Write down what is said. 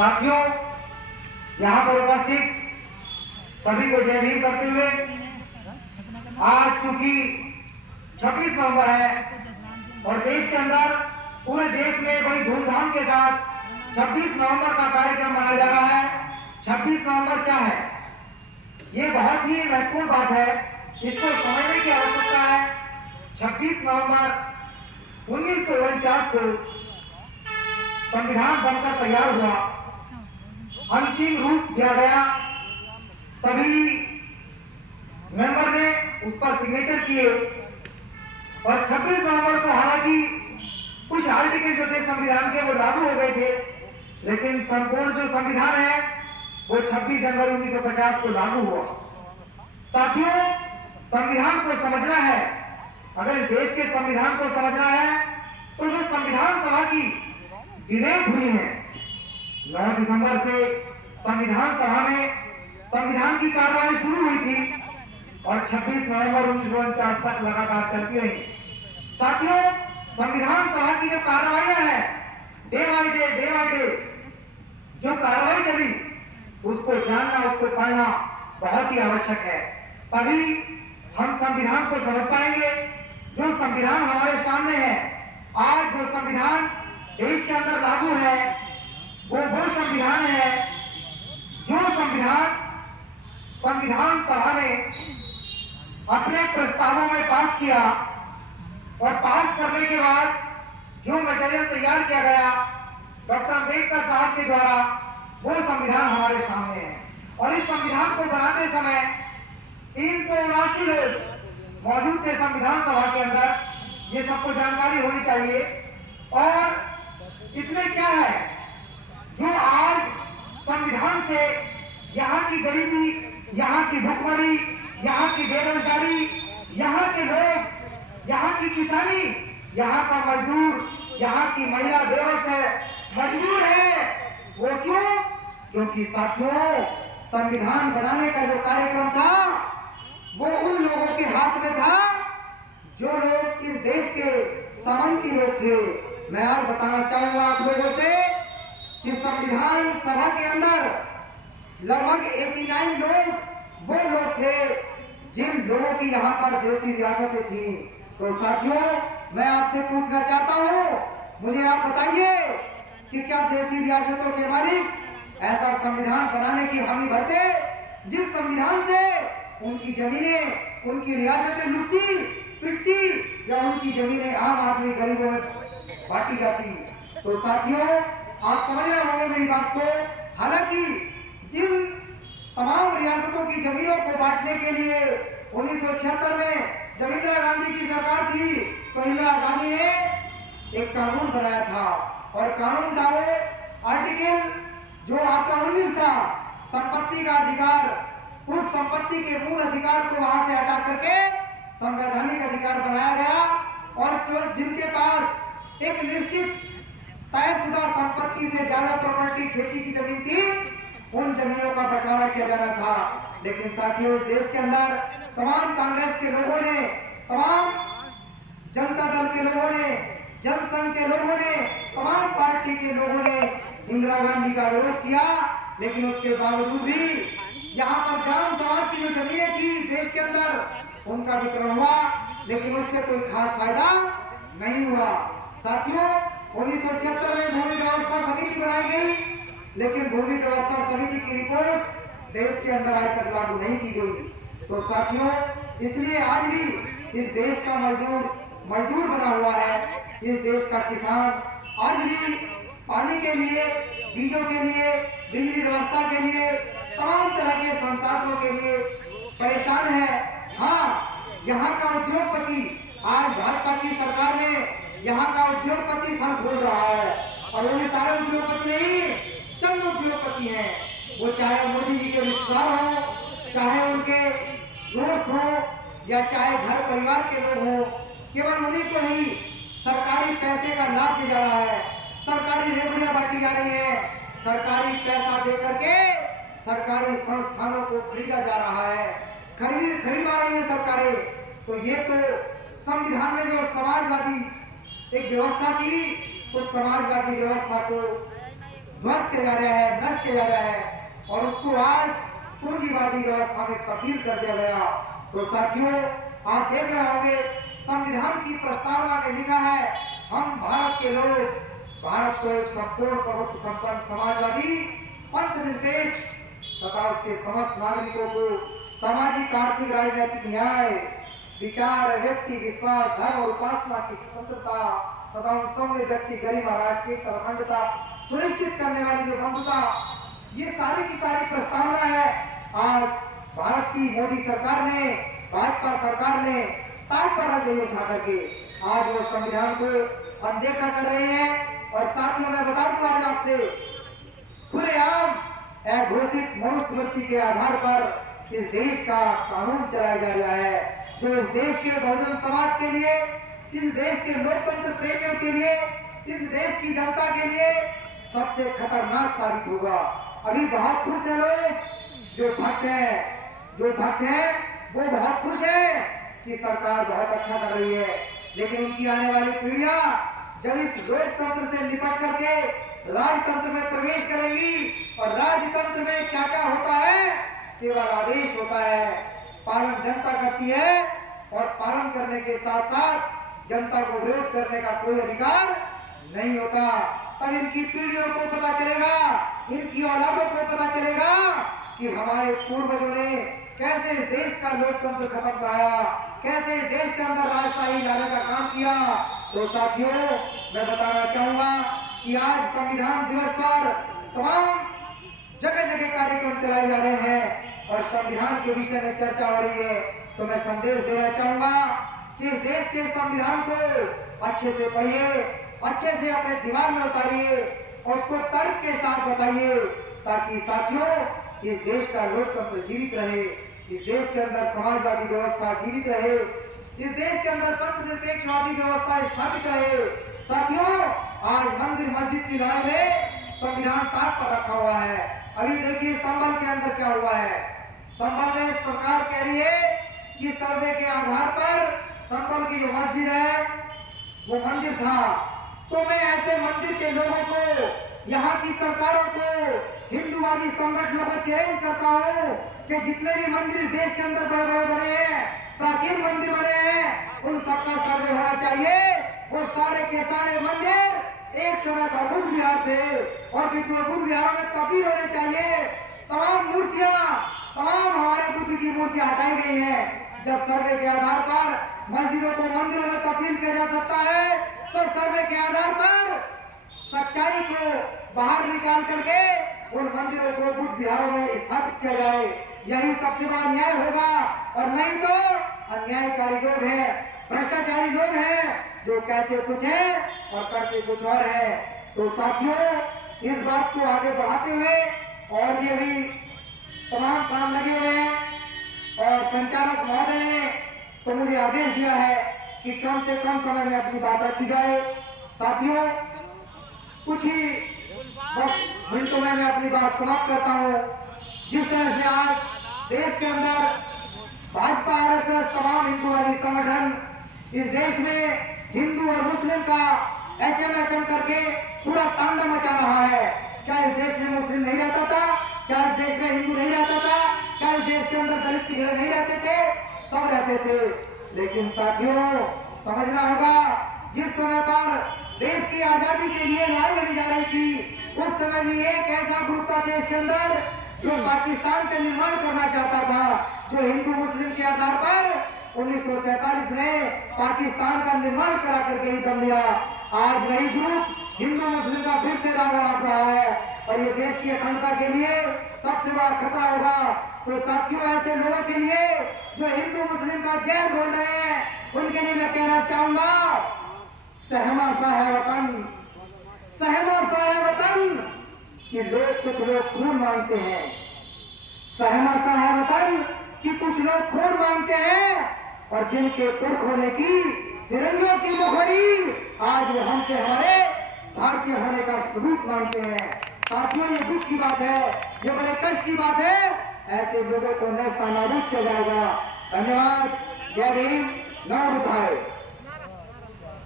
साथियों, यहाँ पर उपस्थित सभी को जय भीम करते हुए आज चूंकि 26 नवंबर है और देश के अंदर पूरे देश में बड़ी धूमधाम के साथ 26 नवंबर का कार्यक्रम मनाया जा रहा है। 26 नवंबर क्या है? ये बहुत ही महत्वपूर्ण बात है, इसको समझने की आवश्यकता है। 26 नवंबर 1949 को संविधान बनकर तैयार हुआ, अंतिम रूप दिया गया, सभी मेंबर ने उस पर सिग्नेचर किए और 26 नवंबर को हालांकि कुछ आर्टिकल जो थे संविधान के वो लागू हो गए थे, लेकिन संपूर्ण जो संविधान है वो 26 जनवरी 1950 को लागू हुआ। साथियों, संविधान को समझना है, अगर इस देश के संविधान को समझना है तो जो संविधान सभा की डिबेट हुई है 9 दिसंबर से संविधान सभा में संविधान की कार्रवाई शुरू हुई थी और 26 नवंबर 1949 तक लगातार चलती रही। साथियों, संविधान सभा की जो कार्रवाइयां हैं डे बाय डे जो कार्रवाई चली उसको जानना, उसको पढ़ना बहुत ही आवश्यक है, तभी हम संविधान को समझ पाएंगे। जो संविधान हमारे सामने है, आज जो संविधान देश के अंदर लागू है वो संविधान है जो संविधान सभा ने अपने प्रस्तावों में पास किया और पास करने के बाद जो मटेरियल तैयार किया गया डॉक्टर अम्बेडकर साहब के द्वारा, वो संविधान हमारे सामने है। और इस संविधान को बनाते समय 379 लोग मौजूद थे संविधान सभा के अंदर, ये सबको जानकारी होनी चाहिए। और इसमें क्या है, जो आज संविधान से यहाँ की गरीबी, यहाँ की भुखमरी, यहाँ की बेरोजगारी, यहाँ के लोग, यहाँ की किसानी, यहाँ का मजदूर, यहाँ की महिला बेबस है, मजबूर है। वो क्यों? क्योंकि साथियों, संविधान बनाने का जो कार्यक्रम था वो उन लोगों के हाथ में था जो लोग इस देश के सामंती लोग थे। मैं आज बताना चाहूंगा आप लोगों से कि संविधान सभा के अंदर लगभग 89 लोग वो लोग थे जिन लोगों की यहाँ पर देसी रियासतें थी। तो साथियों, मैं आपसे पूछना चाहता हूँ, मुझे आप बताइए कि क्या देसी रियासतों के मालिक ऐसा संविधान बनाने की हामी भरते जिस संविधान से उनकी जमीनें, उनकी रियासतें लुटती पिटती या उनकी जमीनें आम आदमी गरीबों में बांटी जाती? तो साथियों, आप समझ रहे होंगे मेरी बात को। हालांकि इन तमाम रियासतों की जमीनों को बांटने के लिए 1976 में जब इंदिरा गांधी की सरकार थी तो इंदिरा गांधी ने एक कानून बनाया था और कानून का वो आर्टिकल जो आपका 19 था, संपत्ति का अधिकार, उस संपत्ति के मूल अधिकार को वहां से हटा करके संवैधानिक अधिकार बनाया गया और जिनके पास एक निश्चित तयशुदा संपत्ति से ज्यादा प्रॉपर्टी खेती की जमीन थी, उन जमीनों का बंटवारा किया जाना था। लेकिन साथियों, इस देश के अंदर तमाम कांग्रेस के लोगों ने, तमाम जनता दल के लोगों ने, जनसंघ के लोगों ने, तमाम पार्टी के लोगों ने इंदिरा गांधी का विरोध किया। लेकिन उसके बावजूद भी यहाँ पर ग्राम समाज की जो जमीनें थी देश के अंदर, उनका वितरण हुआ, लेकिन उससे कोई खास फायदा नहीं हुआ। साथियों, 1976 में भूमि व्यवस्था समिति बनाई गई, लेकिन भूमि व्यवस्था समिति की रिपोर्ट देश के अंदर आज तक लागू नहीं की गई। तो साथियों, इसलिए आज भी इस देश का मजदूर बना हुआ है, इस देश का किसान आज भी पानी के लिए, बीजों के लिए, बिजली व्यवस्था के लिए, तमाम तरह के संसाधनों के लिए परेशान है। हाँ, यहाँ का उद्योगपति आज भाजपा की सरकार में यहाँ का उद्योगपति फल फूल रहा है और वो सारे उद्योगपति नहीं, चंद उद्योगपति हैं। वो चाहे मोदी जी के रिश्तेदार हो, चाहे उनके दोस्त हो या चाहे घर परिवार के लोग हो, केवल उन्हीं को ही सरकारी पैसे का लाभ दिया जा रहा है, सरकारी रेवड़ियां बांटी जा रही है, सरकारी पैसा दे करके सरकारी संस्थानों को खरीदा जा रहा है, खरीदवा रही है सरकारें। तो ये तो संविधान में जो समाजवादी एक व्यवस्था थी, उस समाजवादी व्यवस्था को ध्वस्त किया जा रहा है, नष्ट किया जा रहा है और उसको आज पूंजीवादी व्यवस्था में तब्दील कर दिया गया। तो साथियों, आप देख रहे होंगे संविधान की प्रस्तावना में लिखा है, हम भारत के लोग भारत को एक संपूर्ण प्रभुत्व संपन्न समाजवादी पंथ निरपेक्ष तथा उसके समस्त नागरिकों को सामाजिक आर्थिक राजनीतिक न्याय विचार व्यक्ति विश्वास धर्म और उपासना की स्वतंत्रता तथा उन सब में व्यक्ति गरिमा राष्ट्रीय अखंडता सुनिश्चित करने वाली जो बंधुता, ये सारी की सारी प्रस्तावना है। आज भारत की मोदी सरकार ने, भाजपा सरकार ने ताक पर रख गई उठा करके आज वो संविधान को अनदेखा कर रहे हैं। और साथियों, मैं बता दूं आज आपसे, खुलेआम अघोषित मनुस्मृति के आधार पर इस देश का कानून चलाया जा रहा है, जो इस देश के बहुजन समाज के लिए, इस देश के लोकतंत्र प्रेमियों के लिए, इस देश की जनता के लिए सबसे खतरनाक साबित होगा। अभी बहुत खुश है लोग, जो भक्त हैं वो बहुत खुश है कि सरकार बहुत अच्छा कर रही है, लेकिन उनकी आने वाली पीढ़ियां जब इस लोकतंत्र से निपट करके राजतंत्र में प्रवेश करेंगी, और राजतंत्र में क्या क्या होता है, केवल आदेश होता है, पालन जनता करती है और पालन करने के साथ साथ जनता को विरोध करने का कोई अधिकार नहीं होता। तब इनकी पीढ़ियों को पता चलेगा, इनकी औलादों को पता चलेगा कि हमारे पूर्वजों ने कैसे इस देश का लोकतंत्र खत्म कराया, कैसे इस देश के अंदर राजशाही लाने का काम किया। तो साथियों, मैं बताना चाहूंगा कि आज संविधान दिवस पर तमाम जगह जगह कार्यक्रम चलाए जा रहे हैं और संविधान के विषय में चर्चा हो रही है। तो मैं संदेश देना चाहूंगा कि इस देश के संविधान को अच्छे से पढ़िए, अच्छे से अपने दिमाग में उतारिए और उसको तर्क के साथ बताइए, ताकि साथियों इस देश का लोकतंत्र जीवित रहे, इस देश के अंदर समाजवादी व्यवस्था जीवित रहे, इस देश के अंदर पंथ निरपेक्षवादी व्यवस्था स्थापित रहे। साथियों, आज मंदिर मस्जिद की लड़ाई में संविधान ताक पर रखा हुआ है। अभी देखिए संभल के अंदर क्या हुआ है। संभल में सरकार कह रही है कि सर्वे के आधार पर संभल की जो मस्जिद है वो मंदिर था। तो मैं ऐसे मंदिर के लोगों को, यहाँ की सरकारों को, हिंदूवादी संगठनों को चैलेंज करता हूँ कि जितने भी मंदिर देश के अंदर बड़े बड़े बने हैं, प्राचीन मंदिर बने हैं, उन सबका सर्वे होना चाहिए। वो सारे के सारे मंदिर एक समय पर बुद्ध विहार थे और बुद्ध विहारों में तब्दील होने चाहिए। तमाम मूर्तियां, तमाम हमारे बुद्ध की मूर्तियां हटाई गई हैं। जब सर्वे के आधार पर मस्जिदों को मंदिरों में तब्दील किया जा सकता है, तो सर्वे के आधार पर सच्चाई को बाहर निकाल करके उन मंदिरों को बुद्ध विहारों में स्थापित किया जाए। यही सबसे बड़ा न्याय होगा। और नहीं तो अन्यायकारी लोग हैं, भ्रष्टाचारी लोग हैं, जो कहते कुछ है और करते कुछ और है। तो साथियों, इस बात को आगे बढ़ाते हुए और भी अभी तमाम काम लगे हुए हैं और संचालक महोदय ने तो मुझे आदेश दिया है कि कम से कम समय में अपनी बात रखी जाए। साथियों, कुछ ही बस मिनटों में मैं अपनी बात समाप्त करता हूँ। जिस तरह से आज देश के अंदर भाजपा आरएसएस तमाम हिंदूवादी संगठन इस देश में हिंदू और मुस्लिम का एचएम करके पूरा तांडव मचा रहा है। क्या इस देश में मुस्लिम नहीं रहता था? क्या इस देश में हिंदू नहीं रहता था? क्या इस देश के अंदर दलित पिछड़े नहीं रहते थे? सब रहते थे। लेकिन साथियों, समझना होगा, जिस समय पर देश की आजादी के लिए लड़ाई लड़ी जा रही थी, उस समय भी एक ऐसा ग्रुप था देश के अंदर जो पाकिस्तान का निर्माण करना चाहता था, जो हिंदू मुस्लिम के आधार पर 1947 में पाकिस्तान का निर्माण करा करके ही दम लिया। आज वही ग्रुप हिंदू मुस्लिम का फिर से राग आप रहा है और ये देश की अखंडता के लिए सबसे बड़ा खतरा होगा। तो साथियों, ऐसे लोगों के लिए जो हिंदू मुस्लिम का जहर बोल रहे हैं, उनके लिए मैं कहना चाहूंगा, सहमा सा है वतन, सहमा सा है वतन कि कुछ लोग खून मांगते हैं। सहमा सा है वतन कि कुछ लोग खून मांगते हैं और जिनके पुरख होने की फिरंगियों की मुखरी आज वो हमसे हमारे भारतीय होने का सबूत मांगते हैं। साथियों, ये दुख की बात है, ये बड़े कष्ट की बात है। ऐसे लोगों को नेस्तनाबूद किया जाएगा। धन्यवाद। जय भीम। नमो बुद्धाय।